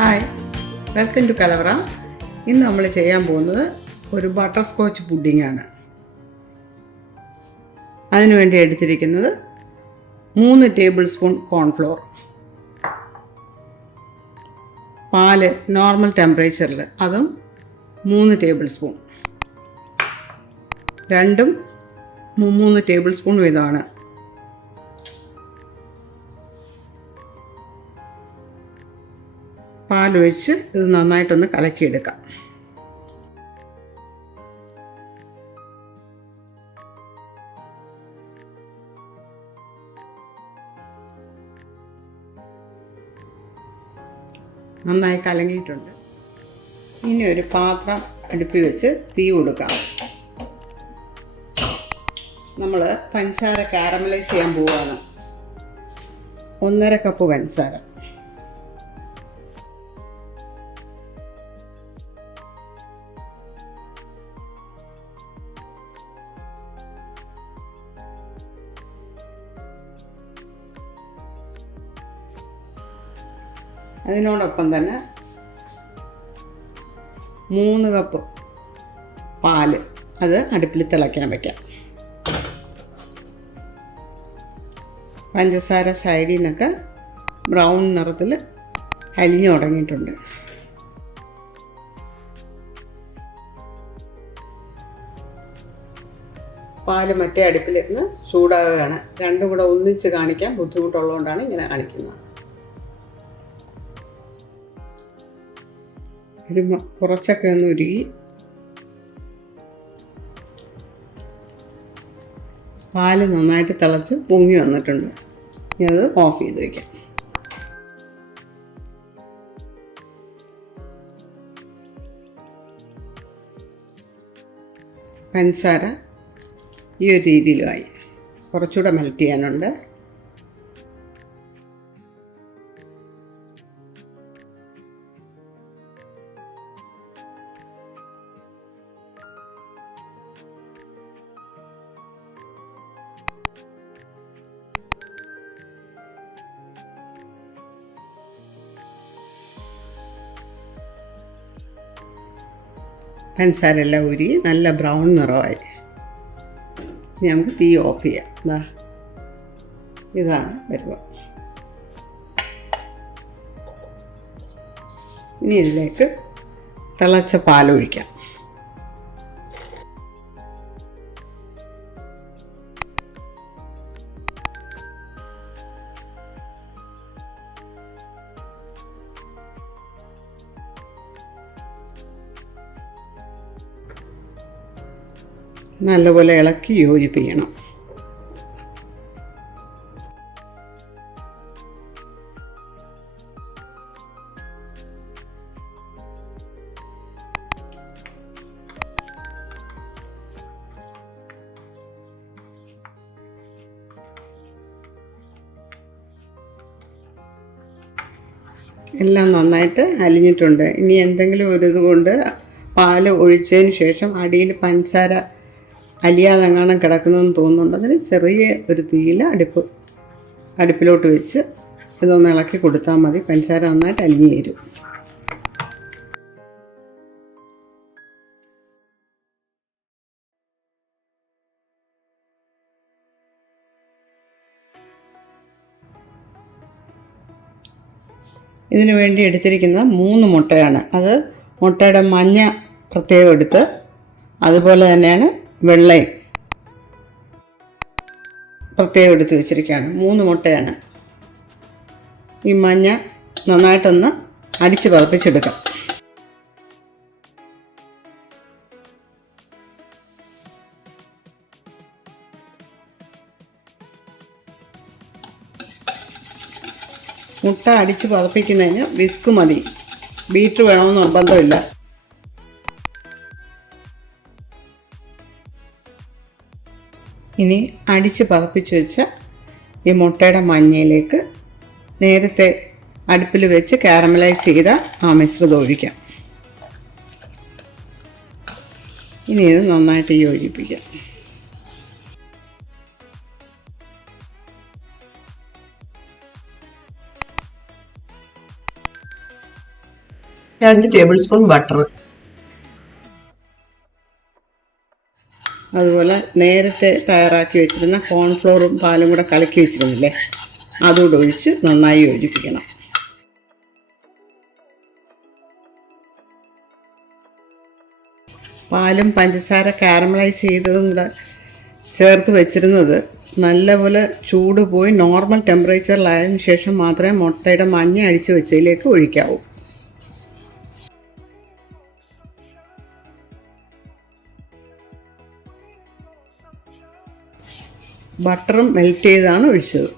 Hi, welcome to കലവറ. ഇന്ന് നമ്മൾ ചെയ്യാൻ പോകുന്നത് ഒരു ബട്ടർ സ്കോച്ച് പുഡിംഗ് ആണ്. അതിനുവേണ്ടി എടുത്തിരിക്കുന്നത് 3 ടേബിൾ സ്പൂൺ കോൺഫ്ലോർ, പാല് നോർമൽ ടെമ്പറേച്ചറിൽ അതും 3 ടേബിൾ സ്പൂൺ, രണ്ടും 3 ടേബിൾ സ്പൂൺ വീതമാണ്. പാലൊഴിച്ച് ഇത് നന്നായിട്ടൊന്ന് കലക്കിയെടുക്കാം. നന്നായി കലങ്ങിയിട്ടുണ്ട്. ഇനി ഒരു പാത്രം അടുപ്പിൽ വെച്ച് തീ കൊടുക്കാം. നമ്മൾ പഞ്ചസാര കാരമലൈസ് ചെയ്യാൻ പോവുകയാണ്. 1.5 കപ്പ് പഞ്ചസാര, അതിനോടൊപ്പം തന്നെ 3 കപ്പ് പാല്, അത് അടുപ്പിൽ തിളയ്ക്കാൻ വയ്ക്കാം. പഞ്ചസാര സൈഡിൽ നിന്നൊക്കെ ബ്രൗൺ നിറത്തിൽ അലിഞ്ഞു തുടങ്ങിയിട്ടുണ്ട്. പാല് മറ്റേ അടുപ്പിലിരുന്ന് ചൂടാവുകയാണ്. രണ്ടും കൂടെ ഒന്നിച്ച് കാണിക്കാൻ ബുദ്ധിമുട്ടുള്ളതുകൊണ്ടാണ് ഇങ്ങനെ കാണിക്കുന്നത്. ഒരു കുറച്ചൊക്കെ ഒന്ന് ഉരുകി പാല് നന്നായിട്ട് തിളച്ച് പൊങ്ങി വന്നിട്ടുണ്ട്. ഇനി അത് ഓഫ് ചെയ്ത് വയ്ക്കാം. പഞ്ചസാര ഈ ഒരു രീതിയിലുമായി. കുറച്ചുകൂടെ മെൽറ്റ് ചെയ്യാനുണ്ട്. പഞ്ചസാര എല്ലാം ഉരുകി നല്ല ബ്രൗൺ നിറമായി. ഇനി നമുക്ക് തീ ഓഫ് ചെയ്യാം. ഇതാണ് പരുവം. ഇനി ഇതിലേക്ക് തിളച്ച പാലൊഴിക്കാം. നല്ലപോലെ ഇളക്കി യോജിപ്പിക്കണം. എല്ലാം നന്നായിട്ട് അലിഞ്ഞിട്ടുണ്ട്. ഇനി എന്തെങ്കിലും ഒരു ഇതുകൊണ്ട് പാല് ഒഴിച്ചതിന് ശേഷം അടിയിൽ പഞ്ചസാര അലിയാതെങ്ങാനും കിടക്കുന്നതെന്ന് തോന്നുന്നുണ്ട്. അതിന് ചെറിയ ഒരു തീയിൽ അടുപ്പിലോട്ട് വെച്ച് ഇതൊന്ന് ഇളക്കി കൊടുത്താൽ മതി. പഞ്ചസാര നന്നായിട്ട് അലിഞ്ഞു തരും. ഇതിനു വേണ്ടി എടുത്തിരിക്കുന്നത് 3 മുട്ടയാണ്. അത് മുട്ടയുടെ മഞ്ഞ പ്രത്യേകം എടുത്ത്, അതുപോലെ തന്നെയാണ് വെള്ളയും പ്രത്യേകം എടുത്ത് വെച്ചിരിക്കുകയാണ്. 3 മുട്ടയാണ്. ഈ മഞ്ഞ നന്നായിട്ടൊന്ന് അടിച്ച് പതപ്പിച്ചെടുക്കാം. മുട്ട അടിച്ച് പതപ്പിക്കുന്നതിന് വിസ്ക് മതി, ബീറ്റർ വേണമെന്ന് നിർബന്ധമില്ല. ഇനി അടിച്ച് പതപ്പിച്ച് വെച്ച ഈ മുട്ടയുടെ മഞ്ഞയിലേക്ക് നേരത്തെ അടുപ്പിൽ വെച്ച് കാരമലൈസ് ചെയ്ത ആ മിശ്രിതം ഒഴിക്കാം. ഇനി ഇത് നന്നായിട്ട് യോജിപ്പിക്കാം. 2 ടേബിൾ സ്പൂൺ ബട്ടർ, അതുപോലെ നേരത്തെ തയ്യാറാക്കി വെച്ചിരുന്ന കോൺഫ്ലോറും പാലും കൂടെ കലക്കി വെച്ചിരുന്നില്ലേ, അതുകൂടെ ഒഴിച്ച് നന്നായി യോജിപ്പിക്കണം. പാലും പഞ്ചസാര കാരമലൈസ് ചെയ്തതും കൂടെ ചേർത്ത് വെച്ചിരുന്നത് നല്ലപോലെ ചൂട് പോയി നോർമൽ ടെമ്പറേച്ചറിലായതിനു ശേഷം മാത്രമേ മുട്ടയുടെ മഞ്ഞ അടിച്ച് വെച്ചതിലേക്ക് ഒഴിക്കാവൂ. ബട്ടറും മെൽറ്റ് ചെയ്താണ് ഒഴിച്ചത്.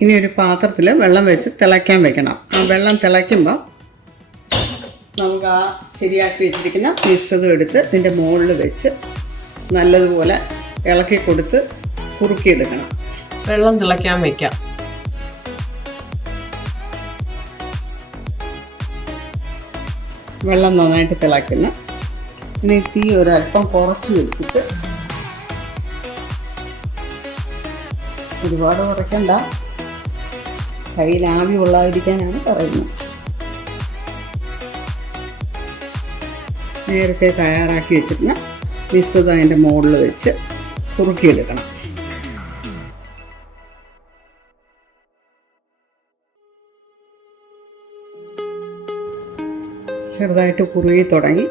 ഇനി ഒരു പാത്രത്തിൽ വെള്ളം വെച്ച് തിളയ്ക്കാൻ വെക്കണം. ആ വെള്ളം തിളയ്ക്കുമ്പോൾ നമുക്ക് ആ ശരിയാക്കി വെച്ചിരിക്കുന്ന മിശ്രിതം എടുത്ത് ഇതിൻ്റെ മുകളിൽ വെച്ച് നല്ലതുപോലെ ഇളക്കി കൊടുത്ത് കുറുക്കിയെടുക്കണം. വെള്ളം തിളയ്ക്കാൻ വയ്ക്കാം. വെള്ളം നന്നായിട്ട് തിളയ്ക്കുന്ന ഇനി തീ ഒരല്പം കുറച്ച് വെച്ചിട്ട്, ഒരുപാട് കുറയ്ക്കണ്ട, കയ്യിൽ ആവി കൊള്ളാതിരിക്കാനാണ് പറയുന്നത്. നേരത്തെ തയ്യാറാക്കി വെച്ചിരുന്ന മിശ്രിതം അതിൻ്റെ മുകളിൽ വെച്ച് കുറുക്കിയെടുക്കണം. ചെറുതായിട്ട് കുറുകി തുടങ്ങി.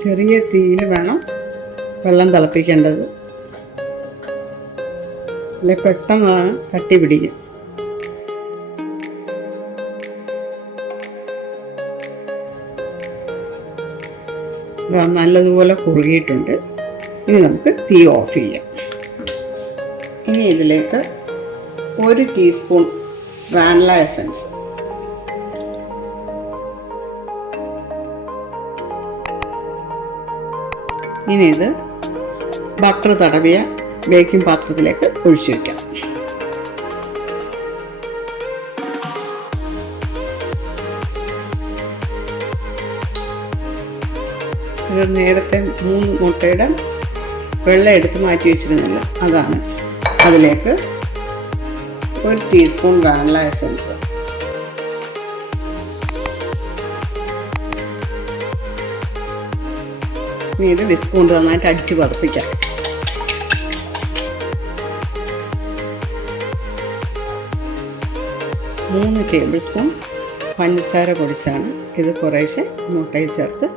ചെറിയ തീയിൽ വേണം വെള്ളം തിളപ്പിക്കേണ്ടത്, അല്ലെ പെട്ടെന്ന് കട്ടി പിടിക്കും. നല്ലതുപോലെ കുറുകിയിട്ടുണ്ട്. ഇനി നമുക്ക് തീ ഓഫ് ചെയ്യാം. ഇനി ഇതിലേക്ക് 1 ടീസ്പൂൺ വാനില എസൻസ്, ഇനി ഇത് ബട്ടർ തടവിയ ബേക്കിംഗ് പാത്രത്തിലേക്ക് ഒഴിച്ചു വയ്ക്കാം. ഇത് നേരത്തെ 3 മുട്ടയുടെ വെള്ളം എടുത്ത് മാറ്റി വെച്ചിരുന്നില്ല, അതാണ്. അതിലേക്ക് 1 ടീസ്പൂൺ വാനില എസൻസ്, ഇനി ഇത് വിസ്ക് കൊണ്ട് നന്നായിട്ട് അടിച്ച് പതപ്പിക്കാം. മൂന്ന് ടേബിൾ സ്പൂൺ പഞ്ചസാര പൊടിച്ചാണ് ഇത് കുറേശ്ശെ മുട്ടയിൽ ചേർത്ത്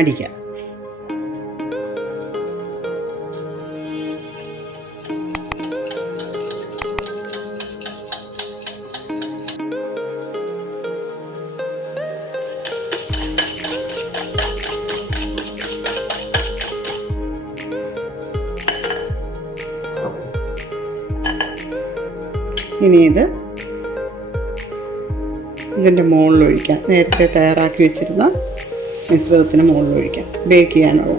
അടിക്കാം. ഇനി ഇതിൻ്റെ മുകളിൽ ഒഴിക്കാം. നേരത്തെ തയ്യാറാക്കി വെച്ചിരുന്ന മിശ്രിതത്തിന് മുകളിൽ ഒഴിക്കാം ബേക്ക് ചെയ്യാനുള്ള.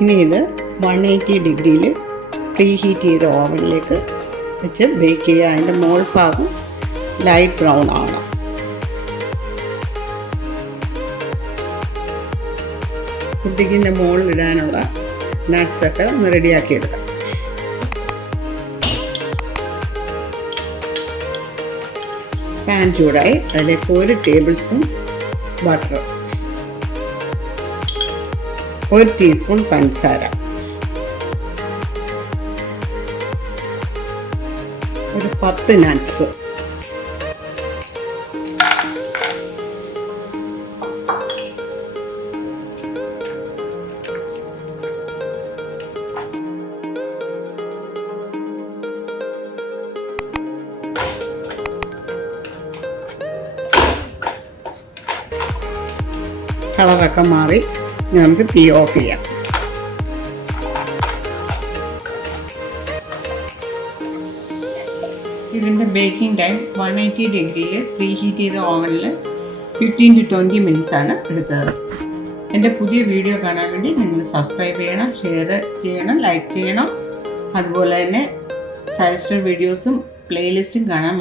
ഇനി ഇത് 180 ഡിഗ്രിയിൽ പ്രീ ഹീറ്റ് ചെയ്ത ഓവനിലേക്ക് വെച്ച് ബേക്ക് ചെയ്യുക. അതിൻ്റെ മോൾ ഭാഗം ലൈറ്റ് ബ്രൗൺ ആവണം. പുഡിങ്ങിൻ്റെ മുകളിലിടാനുള്ള നട്ട്സൊക്കെ ഒന്ന് റെഡിയാക്കി എടുക്കാം. പാൻ ചൂടായി അതിലേക്ക് 1 ടേബിൾ സ്പൂൺ ബട്ടർ, 1 ടീസ്പൂൺ പഞ്ചസാര, ഒരു 10 നട്ട്സ്, കളറൊക്കെ മാറി നമുക്ക് തീ ഓഫ് ചെയ്യാം. ഇതിൻ്റെ ബേക്കിംഗ് ടൈം 180 ഡിഗ്രിയിൽ പ്രീ ഹീറ്റ് ചെയ്ത ഓവനിൽ 15 to 20 മിനിറ്റ്സ് ആണ് എടുത്തത്. എൻ്റെ പുതിയ വീഡിയോ കാണാൻ വേണ്ടി നിങ്ങൾ സബ്സ്ക്രൈബ് ചെയ്യണം, ഷെയർ ചെയ്യണം, ലൈക്ക് ചെയ്യണം. അതുപോലെ തന്നെ സജസ്റ്റഡ് വീഡിയോസും പ്ലേലിസ്റ്റും കാണാൻ